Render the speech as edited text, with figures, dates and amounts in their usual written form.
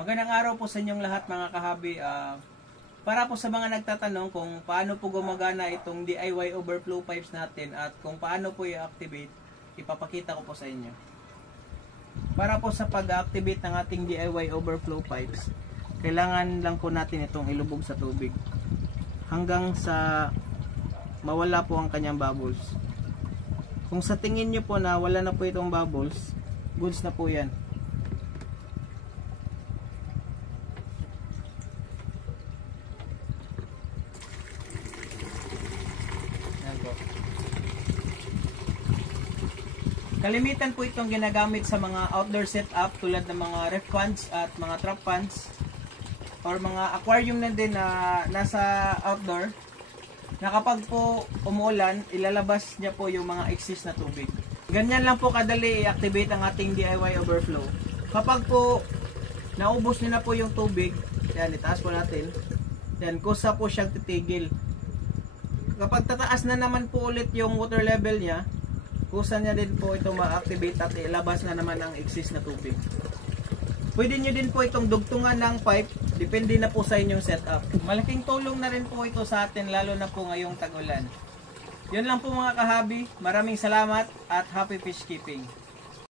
Magandang araw po sa inyong lahat mga kahabi. Para po sa mga nagtatanong kung paano po gumagana itong DIY overflow pipes natin at kung paano po i-activate, ipapakita ko po sa inyo. Para po sa pag-activate ng ating DIY overflow pipes, kailangan lang po natin itong ilubog sa tubig hanggang sa mawala po ang kanyang bubbles. Kung sa tingin nyo po na wala na po itong bubbles, goods na po yan. Kalimitan po itong ginagamit sa mga outdoor setup tulad ng mga ref ponds at mga trap ponds or mga aquarium na din na nasa outdoor, na kapag po umuulan, ilalabas niya po yung mga excess na tubig. Ganyan lang po kadali i-activate ang ating DIY overflow. Kapag po naubos niyo na po yung tubig, yan, itaas po natin, yan, kusa po siyang titigil. Kapag tataas na naman po ulit yung water level niya, kusa niya din po ito ma-activate at ilabas na naman ang excess na tubig. Pwede nyo din po itong dugtungan ng pipe, depende na po sa inyong setup. Malaking tulong na rin po ito sa atin, lalo na po ngayong tag-ulan. Yun lang po mga kahabi, maraming salamat at happy fish keeping.